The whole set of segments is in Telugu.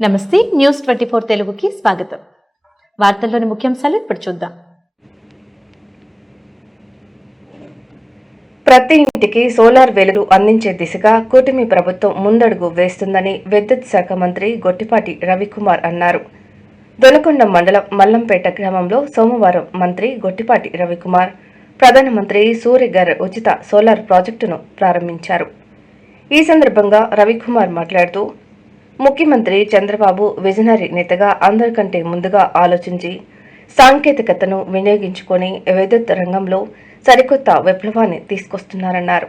నమస్తే న్యూస్ 24 తెలుగుకి స్వాగతం. వార్తల్లోని ముఖ్యాంశాలు ఇప్పుడు చూద్దాం. ప్రతి ఇంటికి సోలార్ వెలుగు అందించే దిశగా కూటమి ప్రభుత్వం ముందడుగు వేస్తుందని విద్యుత్ శాఖ మంత్రి గొట్టిపాటి రవికుమార్ అన్నారు. దొనకొండ మండలం మల్లంపేట గ్రామంలో సోమవారం మంత్రి గొట్టిపాటి రవికుమార్ ప్రధానమంత్రి సూర్యఘర్ ఉచిత సోలార్ ప్రాజెక్టును ప్రారంభించారు. ఈ సందర్భంగా రవికుమార్ మాట్లాడుతూ ముఖ్యమంత్రి చంద్రబాబు విజనరీ నేతగా అందరికంటే ముందుగా ఆలోచించి సాంకేతికతను వినియోగించుకొని విద్యుత్ రంగంలో సరికొత్త విప్లవాన్ని తీసుకొస్తున్నారన్నారు.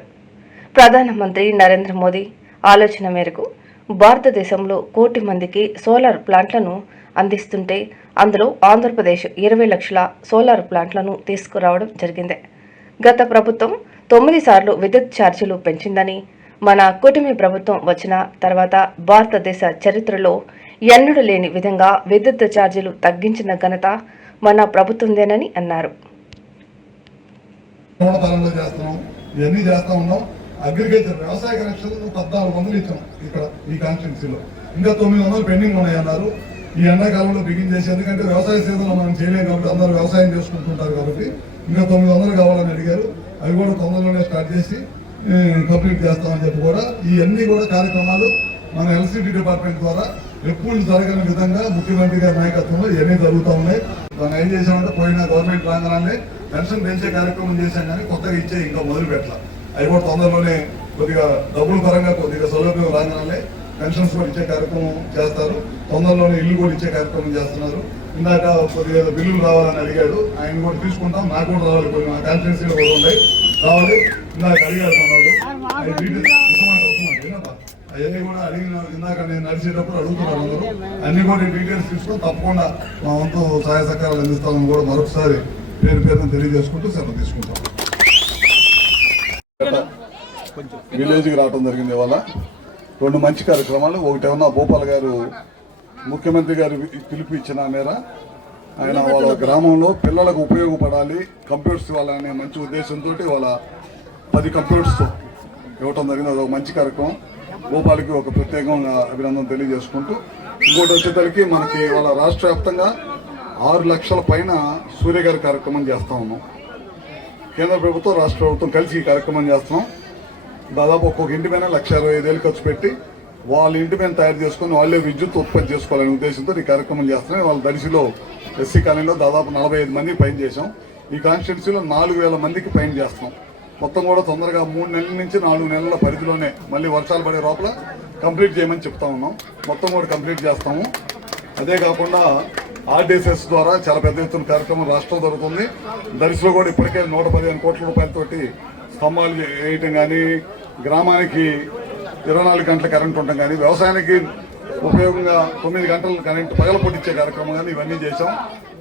ప్రధానమంత్రి నరేంద్ర మోదీ ఆలోచన మేరకు భారతదేశంలో 1 కోటి మందికి సోలార్ ప్లాంట్లను అందిస్తుంటే అందులో ఆంధ్రప్రదేశ్ 20 లక్షల సోలార్ ప్లాంట్లను తీసుకురావడం జరిగింది. గత ప్రభుత్వం 9 సార్లు విద్యుత్ ఛార్జీలు పెంచిందని, మన కూటమి ప్రభుత్వం వచ్చిన తర్వాత భారతదేశ చరిత్రలో ఎన్నడూ లేని విధంగా విద్యుత్ ఛార్జీలు తగ్గించిన ఘనత మన ప్రభుత్వందేనని అన్నారు. అగ్రికల్చర్ వ్యవసాయ కనెక్షన్ 1400 ఇచ్చాం ఇక్కడ ఈ కాన్స్టిట్యున్సీలో, ఇంకా 900 పెండింగ్ ఉన్నాయన్నారు. ఈ ఎండాకాలంలో బిగిన్ చేసి, ఎందుకంటే వ్యవసాయ సీజన్లో మనం చేయలేం కాబట్టి అందరూ వ్యవసాయం చేసుకుంటుంటారు కాబట్టి ఇంకా 900 కావాలని అడిగారు. అవి కూడా తొందరలోనే స్టార్ట్ చేసి కంప్లీట్ చేస్తామని చెప్పి కూడా ఇవన్నీ కూడా కార్యక్రమాలు మన ఎల్సిడి డిపార్ట్మెంట్ ద్వారా ఎప్పుడు జరగని విధంగా ముఖ్యమంత్రి గారి నాయకత్వంలో ఇవన్నీ జరుగుతూ ఉన్నాయి. మనం ఏం చేసామంటే పోయిన గవర్నమెంట్ రాగానే పెన్షన్ పెంచే కార్యక్రమం చేశాం, కానీ కొత్తగా ఇచ్చే ఇంకా మొదలు పెట్టాలి. అవి కూడా తొందరలోనే కొద్దిగా డబ్బుల పరంగా కొద్దిగా సౌలభ్యం రాగానే పెన్షన్స్ కూడా ఇచ్చే కార్యక్రమం చేస్తారు. తొందరలోనే ఇల్లు కూడా ఇచ్చే కార్యక్రమం చేస్తున్నారు. ఇందాక కొద్దిగా బిల్లులు రావాలని అడిగాడు, ఆయన కూడా తీసుకుంటాం. నాకు కూడా రావాలి, కొన్ని మా కాన్స్టిట్యున్సీలో కూడా ఉన్నాయి, రావాలి. ఇందాక అడిగాడు మనవాళ్ళు, అవన్నీ కూడా అడిగిన ఇందాక నేను నడిచేటప్పుడు అడుగుతున్నాను అందరూ. అన్ని కూడా డీటెయిల్స్ తీసుకొని తప్పకుండా మా వంతు సహాయ సహకారాలు అందిస్తామని కూడా మరొకసారి పేరును తెలియజేసుకుంటూ సెలవు తీసుకుంటాం. విలేజ్కి రావడం జరిగింది. ఇవాళ 2 మంచి కార్యక్రమాలు. ఒకటేమన్నా భూపాల్ గారు ముఖ్యమంత్రి గారు పిలుపు ఇచ్చిన మేర ఆయన వాళ్ళ గ్రామంలో పిల్లలకు ఉపయోగపడాలి, కంప్యూటర్స్ ఇవ్వాలనే మంచి ఉద్దేశంతో వాళ్ళ 10 కంప్యూటర్స్ ఇవ్వటం జరిగింది. అదొక మంచి కార్యక్రమం. భూపాల్కి ఒక ప్రత్యేకంగా అభినందన తెలియజేసుకుంటూ, ఇంకోటి వచ్చేసరికి మనకి వాళ్ళ రాష్ట్ర వ్యాప్తంగా 6 లక్షల పైన సూర్యఘర్ కార్యక్రమం చేస్తూ ఉన్నాం. కేంద్ర ప్రభుత్వం రాష్ట్ర ప్రభుత్వం కలిసి ఈ కార్యక్రమం చేస్తున్నాం. దాదాపు ఒక్కొక్క ఇంటి పైన 1,25,000 ఖర్చు పెట్టి వాళ్ళ ఇంటి పైన తయారు చేసుకుని వాళ్ళే విద్యుత్ ఉత్పత్తి చేసుకోవాలనే ఉద్దేశంతో ఈ కార్యక్రమం చేస్తున్నాం. వాళ్ళ దర్శిలో ఎస్సీ కాలనీలో దాదాపు 45 మంది పైన చేసాం. ఈ కాన్స్టిట్యున్సీలో 4,000 మందికి పైన చేస్తున్నాం. మొత్తం కూడా తొందరగా 3 నెలల నుంచి 4 నెలల పరిధిలోనే మళ్ళీ వర్షాలు పడే లోపల కంప్లీట్ చేయమని చెప్తా ఉన్నాం. మొత్తం కూడా కంప్లీట్ చేస్తాము. అదే కాకుండా ఆర్డీఎస్ఎస్ ద్వారా చాలా పెద్ద ఎత్తున కార్యక్రమం రాష్ట్రం జరుగుతుంది. దర్శిలో కూడా ఇప్పటికే 115 కోట్ల రూపాయలతోటి స్తంభాలు వేయటం కానీ, గ్రామానికి 24 గంటల కరెంట్ ఉండటం కానీ, వ్యవసాయానికి ఉపయోగంగా 9 గంటల కరెంట్ పగలపొట్టించే కార్యక్రమం కానీ ఇవన్నీ చేశాం.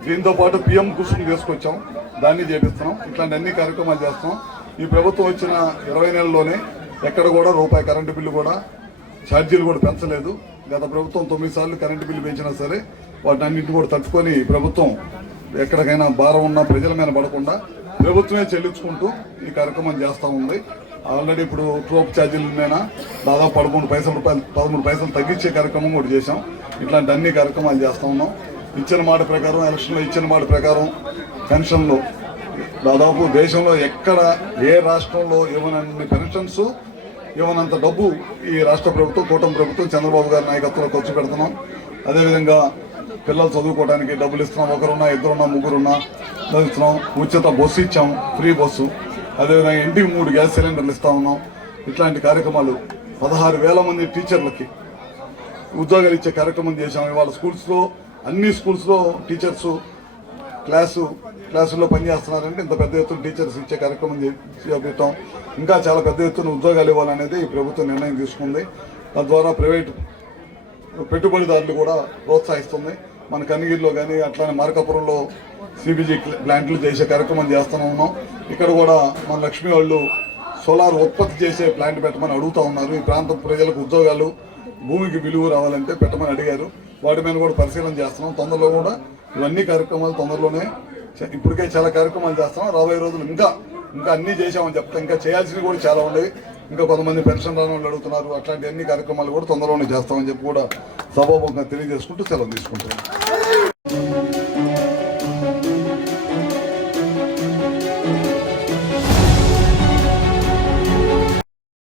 దీంతో పాటు పిఎం కుసుమ్ తీసుకొచ్చాం, దాన్ని చేపిస్తున్నాం. ఇట్లాంటి అన్ని కార్యక్రమాలు చేస్తాం. ఈ ప్రభుత్వం వచ్చిన 20 నెలల్లోనే ఎక్కడ కూడా రూపాయి కరెంటు బిల్లు కూడా ఛార్జీలు కూడా పెంచలేదు. గత ప్రభుత్వం 9 సార్లు కరెంటు బిల్లు పెంచినా సరే వాటిని అన్నింటినీ కూడా తట్టుకొని ప్రభుత్వం ఎక్కడికైనా భారం ఉన్నా ప్రజల మీద పడకుండా ప్రభుత్వమే చెల్లించుకుంటూ ఈ కార్యక్రమం చేస్తూ ఉంది. ఆల్రెడీ ఇప్పుడు ట్రోప్ ఛార్జీల మీద దాదాపు 13 పైసలు తగ్గించే కార్యక్రమం కూడా చేశాం. ఇట్లాంటి అన్ని కార్యక్రమాలు చేస్తూ ఉన్నాం. ఇచ్చిన మాట ప్రకారం, ఎలక్షన్లో ఇచ్చిన మాట ప్రకారం పెన్షన్లు దాదాపు దేశంలో ఎక్కడ ఏ రాష్ట్రంలో ఇవ్వనన్ని పెన్షన్స్, ఇవ్వనంత డబ్బు ఈ రాష్ట్ర ప్రభుత్వం, కూటమి ప్రభుత్వం చంద్రబాబు గారి నాయకత్వంలో ఖర్చు పెడుతున్నాం. అదేవిధంగా పిల్లలు చదువుకోవడానికి డబ్బులు ఇస్తున్నాం. 1 ఉన్నా 2 ఉన్నా 3 ఉన్నా ఇస్తున్నాం. ఉచిత బస్సు ఇచ్చాం, ఫ్రీ బస్సు. అదేవిధంగా ఇంటికి 3 గ్యాస్ సిలిండర్లు ఇస్తా ఉన్నాం. ఇట్లాంటి కార్యక్రమాలు 16,000 మంది టీచర్లకి ఉద్యోగాలు ఇచ్చే కార్యక్రమం చేశాం. ఇవాళ స్కూల్స్లో, అన్ని స్కూల్స్లో టీచర్స్ క్లాసుల్లో పనిచేస్తున్నారంటే ఇంత పెద్ద ఎత్తున టీచర్స్ ఇచ్చే కార్యక్రమం చేపట్టాం. ఇంకా చాలా పెద్ద ఎత్తున ఉద్యోగాలు ఇవ్వాలనేది ఈ ప్రభుత్వం నిర్ణయం తీసుకుంది. తద్వారా ప్రైవేట్ పెట్టుబడిదారులు కూడా ప్రోత్సహిస్తుంది. మన కనిగిరిలో కానీ అట్లానే మార్కాపురంలో సిబిజీ ప్లాంట్లు చేసే కార్యక్రమం చేస్తూనే ఉన్నాం. ఇక్కడ కూడా మన లక్ష్మీ వాళ్ళు సోలార్ ఉత్పత్తి చేసే ప్లాంట్ పెట్టమని అడుగుతూ ఉన్నారు. ఈ ప్రాంత ప్రజలకు ఉద్యోగాలు, భూమికి విలువ రావాలంటే పెట్టమని అడిగారు. వాటి మీద కూడా పరిశీలన చేస్తున్నాం. తొందరలో కూడా ఇవన్నీ కార్యక్రమాలు తొందరలోనే, ఇప్పటికే చాలా కార్యక్రమాలు చేస్తున్నాం. రాబోయే రోజులు ఇంకా అన్నీ చేసామని చెప్తాం. ఇంకా చేయాల్సినవి కూడా చాలా ఉండేవి. ఇంకా కొంతమంది పెన్షన్ రాని వాళ్ళు అడుగుతున్నారు. అట్లాంటి అన్ని కార్యక్రమాలు కూడా తొందరలోనే చేస్తామని చెప్పి కూడా సభాముఖంగా తెలియజేసుకుంటూ సెలవు తీసుకుంటున్నాం.